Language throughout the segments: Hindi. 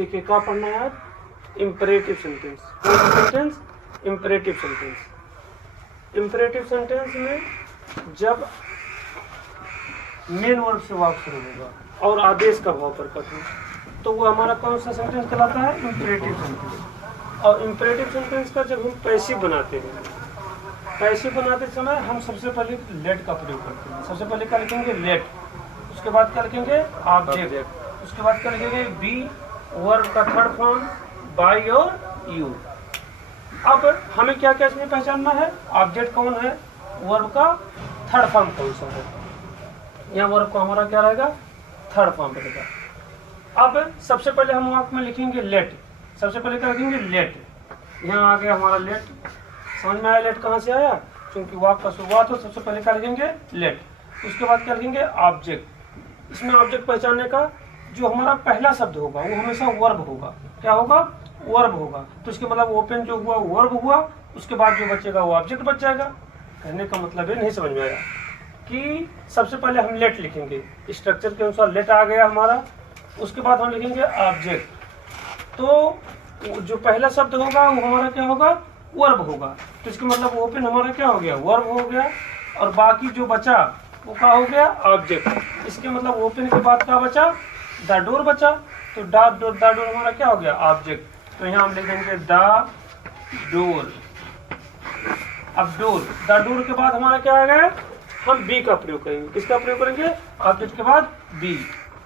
देखिए क्या पढ़ना है आज, इम्परेटिव सेंटेंस। कौन सा sentence? Imperative sentence. Imperative sentence में जब मेन वर्ब से वाक्य शुरू होगा और आदेश का भाव प्रकट हो तो वो हमारा कौन सा सेंटेंस कहलाता है? Imperative sentence. और इम्परेटिव सेंटेंस का जब हम पैसिव बनाते हैं, पैसिव बनाते समय हम सबसे पहले लेट का प्रयोग करते हैं। सबसे पहले क्या लिखेंगे? लेट। उसके बाद क्या लिखेंगे? ऑब्जेक्ट। उसके बाद क्या लिखेंगे? बी, वर्ब का थर्ड फॉर्म बाय और यू। अब हमें क्या क्या इसमें पहचानना है? ऑब्जेक्ट कौन है, वर्ब का थर्ड फॉर्म कौन सा है। यहाँ वर्ब का हमारा क्या रहेगा? थर्ड फॉर्म रहेगा। अब सबसे पहले हम वाक्य में लिखेंगे लेट। सबसे पहले क्या लिखेंगे? लेट। यहाँ आ गया हमारा लेट। समझ में आया लेट कहाँ से आया? क्योंकि वाक्य का शुरुआत हो, सबसे पहले क्या लिखेंगे? लेट। उसके बाद क्या लिखेंगे? ऑब्जेक्ट। इसमें ऑब्जेक्ट पहचानने का जो हमारा पहला शब्द होगा वो हमेशा वर्ब होगा। क्या होगा? वर्ब होगा। तो इसके मतलब ओपन जो हुआ वर्ब हुआ, उसके बाद जो बचेगा वो ऑब्जेक्ट बच जाएगा। कहने का मतलब है, नहीं समझ में आया कि सबसे पहले हम लेट लिखेंगे, स्ट्रक्चर के अनुसार लेट आ गया हमारा। उसके बाद हम लिखेंगे ऑब्जेक्ट। तो जो पहला शब्द होगा वो हमारा क्या होगा? वर्ब होगा। तो इसका मतलब ओपन हमारा क्या हो गया? वर्ब हो गया। और बाकी जो बचा वो क्या हो गया? ऑब्जेक्ट। इसके मतलब ओपन के बाद क्या बचा? द डोर बचा। तो द डोर हमारा क्या हो गया? ऑब्जेक्ट। तो यहाँ हम लिखेंगे द डोर। अब डोर, द डोर के बाद हमारा क्या आ गया? हम बी का प्रयोग करेंगे। किसका प्रयोग करेंगे? ऑब्जेक्ट के बाद बी।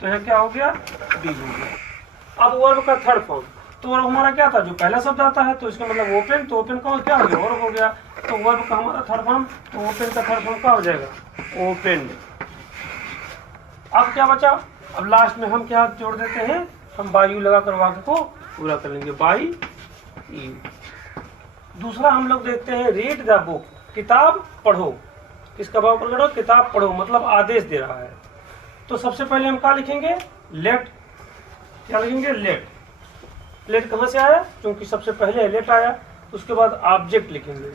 तो यह क्या हो गया? बी हो गया। अब वर्ब का थर्ड फॉर्म, तो वर्ब हमारा क्या था? जो पहला शब्द आता है तो इसका मतलब ओपन। तो ओपन का क्या हो गया? वर्ब हो गया। तो वर्ब का हमारा थर्ड फॉर्म, तो ओपन का थर्ड फॉर्म क्या हो जाएगा? ओपन। अब क्या बचा? अब लास्ट में हम क्या जोड़ देते हैं? हम बाय यू लगाकर वाक्य को पूरा कर लेंगे, बाय यू। दूसरा हम लोग देखते हैं रीड द बुक, किताब पढ़ो। किसका भाव प्रकट हो? किताब पढ़ो, मतलब आदेश दे रहा है। तो सबसे पहले हम क्या लिखेंगे? लेट। क्या लिखेंगे? लेट। लेट कहाँ से आया? क्योंकि सबसे पहले लेट आया। उसके बाद ऑब्जेक्ट लिखेंगे।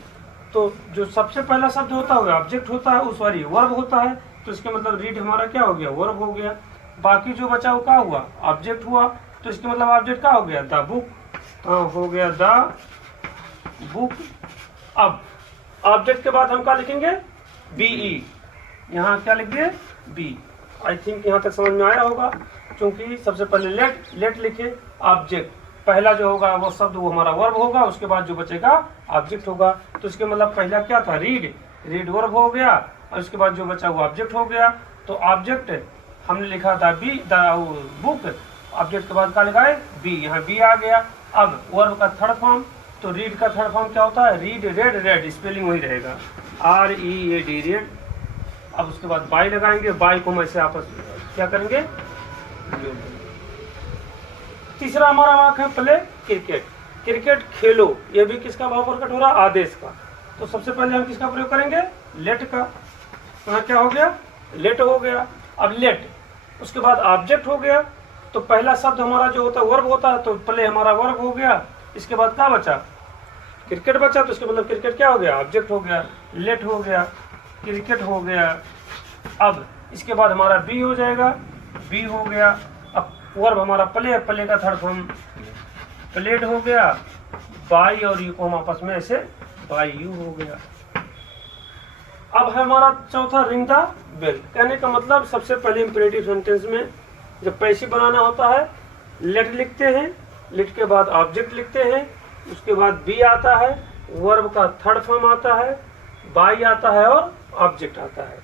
तो जो सबसे पहला शब्द होता है ऑब्जेक्ट होता है, सॉरी वर्ब होता है। तो इसके मतलब रीड हमारा क्या हो गया? वर्ब हो गया। बाकी जो बचा वो क्या हुआ? ऑब्जेक्ट हुआ। तो इसके मतलब ऑब्जेक्ट क्या हो गया? The book. तो हो गया द बुक। अब ऑब्जेक्ट के बाद हम क्या लिखेंगे? बीई। यहाँ क्या लिख दिए? बी। आई थिंक यहाँ तक समझ में आया होगा। क्योंकि सबसे पहले लेट लिखे, ऑब्जेक्ट पहला जो होगा वो शब्द वो हमारा वर्ब होगा। उसके बाद जो बचेगा ऑब्जेक्ट होगा। तो इसके मतलब पहला क्या था? रीड वर्ब हो गया। और उसके बाद जो बचा वो ऑब्जेक्ट हो गया। तो ऑब्जेक्ट हमने लिखा था बी, द बुक। ऑब्जेक्ट के बाद क्या लिखा है? बी। यहाँ बी आ गया। अब वर्ब का थर्ड फॉर्म, तो रीड का थर्ड फॉर्म क्या होता है? रीड, रेड, स्पेलिंग वही रहेगा, READ, रेड। अब उसके बाद बाय लगाएंगे। बाय को हम ऐसे आपस क्या करेंगे? तीसरा हमारा वाक्य है प्ले क्रिकेट। क्रिकेट खेलो। ये भी किसका भाव प्रकट हो रहा है? आदेश का। तो सबसे पहले हम किसका प्रयोग करेंगे? लेट का। तो यहाँ क्या हो गया? लेट हो गया। अब लेट, उसके बाद ऑब्जेक्ट हो गया। तो पहला शब्द हमारा जो होता है वर्ब होता है, तो प्ले हमारा वर्ब हो गया। इसके बाद क्या बचा? क्रिकेट बचा। तो इसके मतलब क्रिकेट क्या हो गया? ऑब्जेक्ट हो गया। लेट हो गया, क्रिकेट हो गया। अब इसके बाद हमारा बी हो जाएगा, बी हो गया। अब वर्ब हमारा प्ले का थर्ड फॉर्म प्लेड हो गया। बाय और यू को हम आपस में ऐसे बाय यू हो गया। अब है हमारा चौथा रिंग द बेल। कहने का मतलब सबसे पहले इंपरेटिव सेंटेंस में जब पैसिव बनाना होता है, लेट लिखते हैं, लेट के बाद ऑब्जेक्ट लिखते हैं, उसके बाद बी आता है, वर्ब का थर्ड फॉर्म आता है, बाय आता है और ऑब्जेक्ट आता है।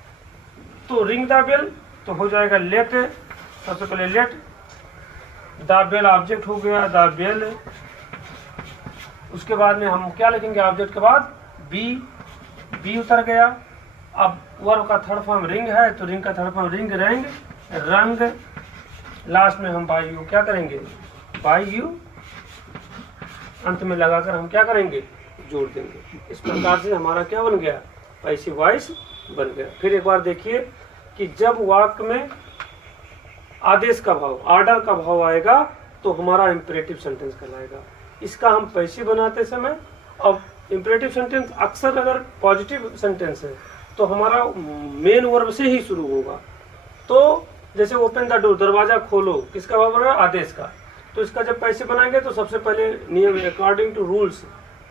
तो रिंग द बेल तो हो जाएगा लेट। सबसे पहले लेट, द बेल ऑब्जेक्ट हो गया, द बेल। उसके बाद में हम क्या लिखेंगे? ऑब्जेक्ट के बाद बी उतर गया। अब वर्ब का थर्ड फॉर्म रिंग है, तो रिंग का थर्ड फॉर्म रिंग, रंग। लास्ट में हम बाय यू क्या करेंगे? बाय यू अंत में लगाकर हम क्या करेंगे? जोड़ देंगे। इस प्रकार से हमारा क्या बन गया? पैसिव वॉइस बन गया। फिर एक बार देखिए कि जब वाक्य में आदेश का भाव, ऑर्डर का भाव आएगा तो हमारा इंपरेटिव सेंटेंस कहलाएगा। इसका हम पैसिव बनाते समय, अब इंपरेटिव सेंटेंस अक्सर अगर पॉजिटिव सेंटेंस है तो हमारा मेन वर्ब से ही शुरू होगा। तो जैसे ओपन द डोर, दरवाजा खोलो, किसका भाव है? आदेश का। तो इसका जब पैसे बनाएंगे तो सबसे पहले नियम according to rules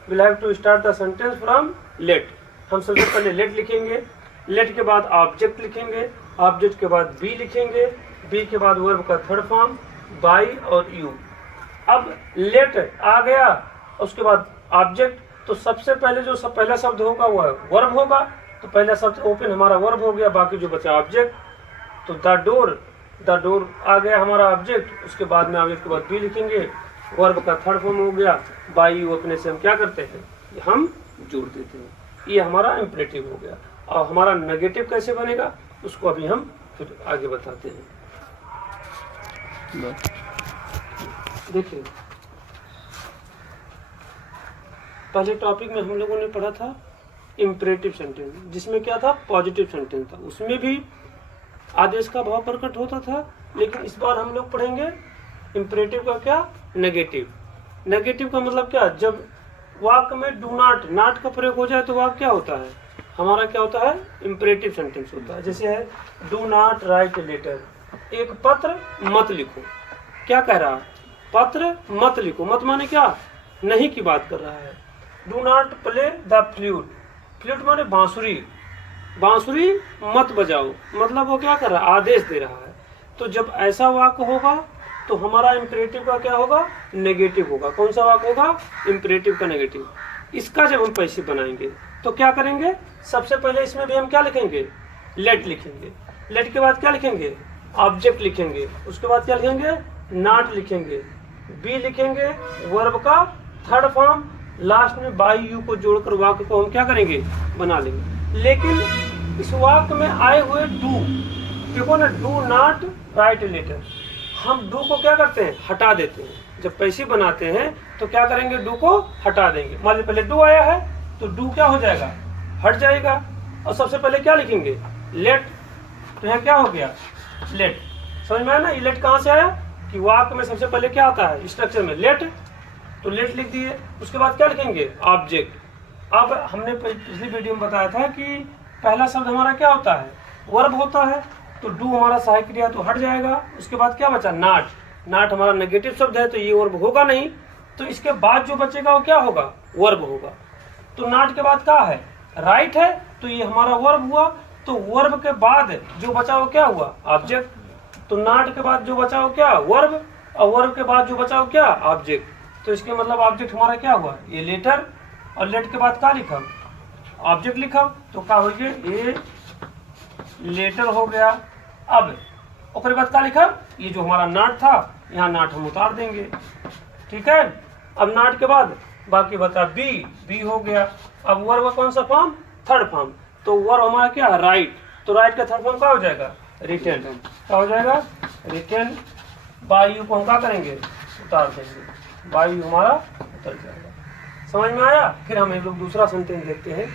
will have to start the sentence from let. हम सबसे पहले लेट लिखेंगे, लेट के बाद ऑब्जेक्ट लिखेंगे, ऑब्जेक्ट के बाद बी लिखेंगे, बी के बाद वर्ब का थर्ड फॉर्म बाई और यू। अब लेट आ गया, उसके बाद ऑब्जेक्ट, तो सबसे पहले जो पहला शब्द होगा वह वर्ब होगा, तो पहला शब्द ओपन हमारा वर्ब हो गया, बाकी जो बचा ऑब्जेक्ट। तो द डोर आ गया हमारा ऑब्जेक्ट, उसके बाद में ऑब्जेक्ट के बाद बी लिखेंगे, वर्ब का थर्ड फॉर्म हो गया, बाई यू अपने से हम क्या करते हैं, हम जोड़ देते हैं। ये हमारा इम्परेटिव हो गया। और हमारा नेगेटिव कैसे बनेगा उसको अभी हम फिर आगे बताते हैं। देखिए पहले टॉपिक में हम लोगों ने पढ़ा था इम्परेटिव सेंटेंस, जिसमें क्या था, पॉजिटिव सेंटेंस था, उसमें भी आदेश का भाव प्रकट होता था। लेकिन इस बार हम लोग पढ़ेंगे इम्परेटिव का क्या, नेगेटिव। नेगेटिव का मतलब क्या, जब वाक्य में डू नॉट का प्रयोग हो जाए तो वाक्य क्या होता है, हमारा क्या होता है, इम्परेटिव सेंटेंस होता है। जैसे है do not write a letter, एक पत्र मत लिखो। क्या कह रहा है, पत्र मत लिखो, मत माने क्या, नहीं की बात कर रहा है। Do not play the flute, flute माने बांसुरी, बांसुरी मत बजाओ, मतलब वो क्या कर रहा है, आदेश दे रहा है। तो जब ऐसा वाक्य होगा तो हमारा इम्परेटिव का क्या होगा, नेगेटिव होगा। कौन सा वाक्य होगा, इम्परेटिव का नेगेटिव। इसका जब हम पैसिव बनाएंगे तो क्या करेंगे, सबसे पहले इसमें भी हम क्या लिखेंगे, लेट लिखेंगे, लेट के बाद क्या लिखेंगे, ऑब्जेक्ट लिखेंगे, उसके बाद क्या लिखेंगे, नॉट लिखेंगे, बी लिखेंगे, वर्ब का थर्ड फॉर्म, लास्ट में बाई यू को जोड़कर वाक्य को हम क्या करेंगे, बना लेंगे। लेकिन इस वाक्य में आए हुए डू, देखो ना, do not write a letter, हम डू को क्या करते हैं, हटा देते हैं। जब पैसिव बनाते हैं तो क्या करेंगे, डू को हटा देंगे। मान लीजिए पहले डू आया है तो डू क्या हो जाएगा, हट जाएगा। और सबसे पहले क्या लिखेंगे, लेट, तो यहाँ क्या हो गया, लेट। समझ में आया ना, ये लेट कहाँ से आया, कि वाक्य में सबसे पहले क्या आता है, स्ट्रक्चर में लेट, तो लेट लिख दिए। उसके बाद क्या लिखेंगे, ऑब्जेक्ट। अब हमने पिछली वीडियो में बताया था कि पहला शब्द हमारा क्या होता है, वर्ब होता है, तो डू हमारा सहायक क्रिया तो हट जाएगा। उसके बाद क्या बचा, नॉट, नॉट हमारा नेगेटिव शब्द है तो ये वर्ब होगा नहीं, तो इसके बाद जो बचेगा वो क्या होगा, वर्ब होगा। तो नॉट के बाद क्या है, राइट है, तो ये हमारा वर्ब हुआ। तो वर्ब के बाद जो बचा वो क्या हुआ, ऑब्जेक्ट। तो नॉट के बाद जो बचा वो क्या, वर्ब, और वर्ब के बाद जो बचा वो क्या, ऑब्जेक्ट। तो इसके मतलब ऑब्जेक्ट हमारा क्या हुआ, ये लेटर, और लेट के बाद क्या लिखा, ऑब्जेक्ट लिखा, तो क्या हो गया, ये लेटर हो गया। अब उसके बाद क्या लिखा, ये जो हमारा नॉट था, यहाँ नॉट हम उतार देंगे, ठीक है। अब नॉट के बाद बाकी बता बी, बी हो गया। अब वर्ब का कौन सा फॉर्म, थर्ड फॉर्म, तो वर्ब हमारा क्या, राइट, तो राइट का थर्ड फॉर्म क्या हो जाएगा, रिटर्न, क्या हो जाएगा, रिटर्न। बाई यू को हम क्या करेंगे, उतार देंगे, बाई यू हमारा उतर जाएगा। समझ में आया। फिर हम एक लोग दूसरा सेंटेंस देखते हैं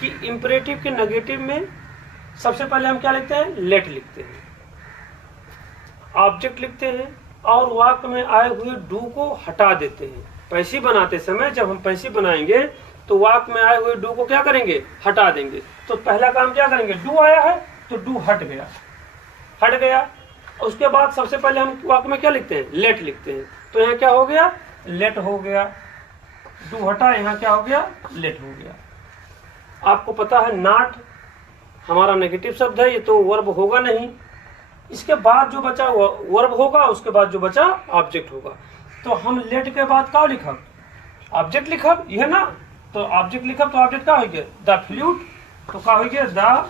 कि इम्परेटिव के नेगेटिव में सबसे पहले हम क्या लिखते हैं, लेट लिखते हैं, ऑब्जेक्ट लिखते हैं, और वाक्य में आए हुए डू को हटा देते हैं। पैसिव बनाते समय जब हम पैसिव बनाएंगे तो वाक्य में आए हुए डू को क्या करेंगे, हटा देंगे। तो पहला काम क्या करेंगे, डू आया है तो डू हट गया, हट गया। उसके बाद सबसे पहले हम वाक्य में क्या लिखते हैं, लेट लिखते हैं, तो यहाँ क्या हो गया, लेट हो गया। डू हटा, यहाँ क्या हो गया, लेट हो गया। आपको पता है नॉट हमारा नेगेटिव शब्द है, ये तो वर्ब होगा नहीं। इसके बाद जो बचा वो वर्ब होगा, उसके बाद जो बचा ऑब्जेक्ट होगा। तो हम लेट के बाद क्या लिखा, ऑब्जेक्ट लिखा, यह ना, तो ऑब्जेक्ट लिखा तो ऑब्जेक्ट क्या हो गया, द फ्लूट, तो क्या हो गया, द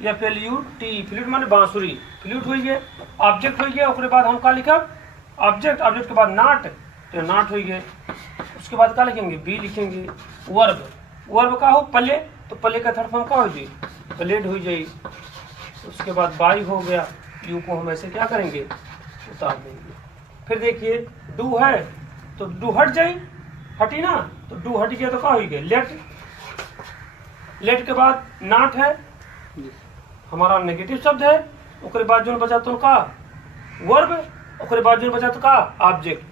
FLUT, फ्लूट माने बांसुरी, फ्लूट हो गया, ऑब्जेक्ट हो गया। उसके बाद हम क्या लिखा, ऑब्जेक्ट, ऑब्जेक्ट के बाद नॉट, तो नॉट हो गया। उसके बाद क्या लिखेंगे, बी लिखेंगे। वर्ब, वर्ब का हो पले, तो पले का थर्ड फॉर्म क्या हो जाए, प्लेड हो जाए। उसके बाद बाई हो गया, यू को हम ऐसे क्या करेंगे, उतार देंगे। फिर देखिए डू है तो डू हट जाए, हटी ना, तो डू हट गया तो क्या हो गया, लेट, लेट के बाद नॉट है, हमारा नेगेटिव शब्द है। उसके बाद जो बचा तो का वर्ब, उसके बाद जो बचा तो का ऑब्जेक्ट।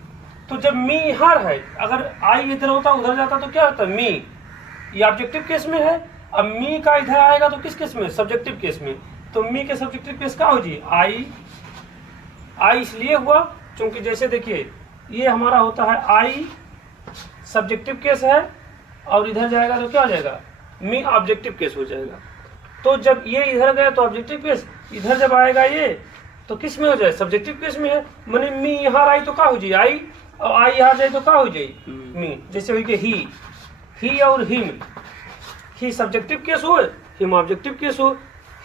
तो जब मी हर है, अगर आई इधर होता उधर जाता तो क्या होता, मी, ये ऑब्जेक्टिव केस में है। अब मी का इधर आएगा तो किस केस में, सब्जेक्टिव केस में। तो मी के सब्जेक्टिव केस क्या हो जी, आई आई इसलिए हुआ क्योंकि जैसे देखिए ये हमारा होता है आई सब्जेक्टिव केस है, और इधर जाएगा तो क्या हो जाएगा, मी ऑब्जेक्टिव केस हो जाएगा। तो जब ये इधर गया तो ऑब्जेक्टिव केस, इधर जब आएगा ये तो किस में हो जाए, सब्जेक्टिव केस में है। माने मी यहाँ आई तो क्या हो जाए आई, और आई यहाँ जाए तो क्या हो जाए मी। जैसे हो गया ही और हिम, ही सब्जेक्टिव केस हो, हिम ऑब्जेक्टिव केस हो।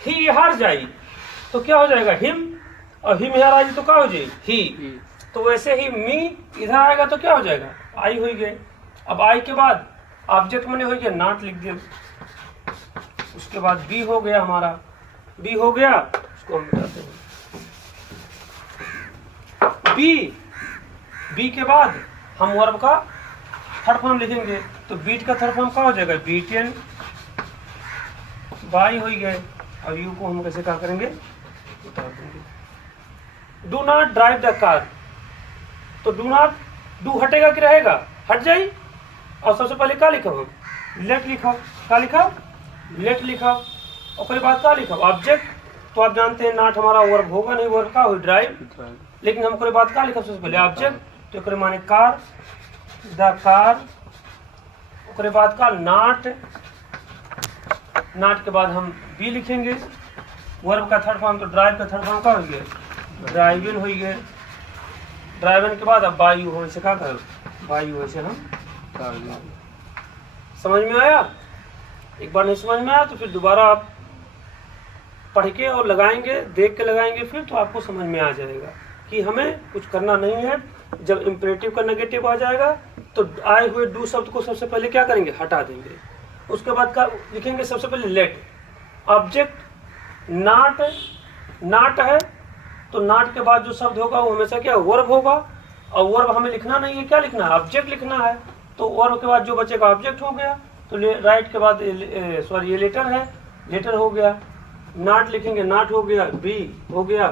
ही यहाँ जाए तो क्या हो जाएगा हिम, और हिम यहाँ आई तो क्या हो जाए ही। तो वैसे ही मी इधर आएगा तो क्या हो जाएगा आई हो गए। अब आई के बाद ऑब्जेक्ट मैंने हो गया नॉट लिख दिया, उसके बाद बी हो गया हमारा, बी हो गया, उसको हम मिटाते हैं। बी के बाद हम वर्ब का थर्ड फॉर्म लिखेंगे, तो बीट का थर्ड फॉर्म क्या हो जाएगा, बीटेन बाई हो गए। और यू को हम कैसे क्या करेंगे, उतार देंगे। Do not drive the car, तो डू नॉट, डू हटेगा कि रहेगा, हट जाए। और सबसे पहले क्या लिखा हम, लेट लिखा, क्या लिखा, लेट लिखा। और फिर बाद क्या लिखा, ऑब्जेक्ट। तो आप जानते हैं नॉट हमारा वर्ब होगा नहीं, वर्ब का हो ड्राइव, लेकिन हम कोई बात क्या लिखा सबसे पहले ऑब्जेक्ट, तो एक माने कार, द कार। उसके बाद का नॉट, नॉट के बाद हम बी लिखेंगे, वर्ब का थर्ड फॉर्म, तो ड्राइव का थर्ड फॉर्म क्या हो गया, ड्राइविन हो गया। ड्राइविन के बाद अब बाई हो, से क्या करो, बाई हो से हम समझ में आया। एक बार नहीं समझ में आया तो फिर दोबारा आप पढ़ के और लगाएंगे, देख के लगाएंगे, फिर तो आपको समझ में आ जाएगा कि हमें कुछ करना नहीं है। जब इम्परेटिव का नेगेटिव आ जाएगा तो आए हुए डू शब्द को सबसे पहले क्या करेंगे, हटा देंगे। उसके बाद का लिखेंगे सबसे पहले लेट, ऑब्जेक्ट नॉट, नॉट है तो नॉट के बाद जो शब्द होगा वो हमेशा क्या वर्ब होगा, और वर्ब हमें लिखना नहीं है, क्या लिखना है, ऑब्जेक्ट लिखना है। तो वर्ब के बाद जो बचेगा ऑब्जेक्ट हो गया, तो राइट के बाद सॉरी ये लेटर है, लेटर हो गया। नॉट लिखेंगे, नॉट हो गया, बी हो गया,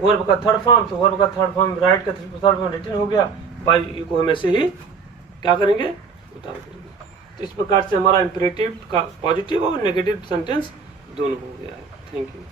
वर्ब का थर्ड फॉर्म, तो वर्ब का थर्ड फॉर्म राइट का थर्ड फॉर्म रिटन हो गया। बाई को हम ऐसे ही क्या करेंगे, उतार देंगे। तो इस प्रकार से हमारा इम्परेटिव का पॉजिटिव और नेगेटिव सेंटेंस दोनों हो गया है। Thank you.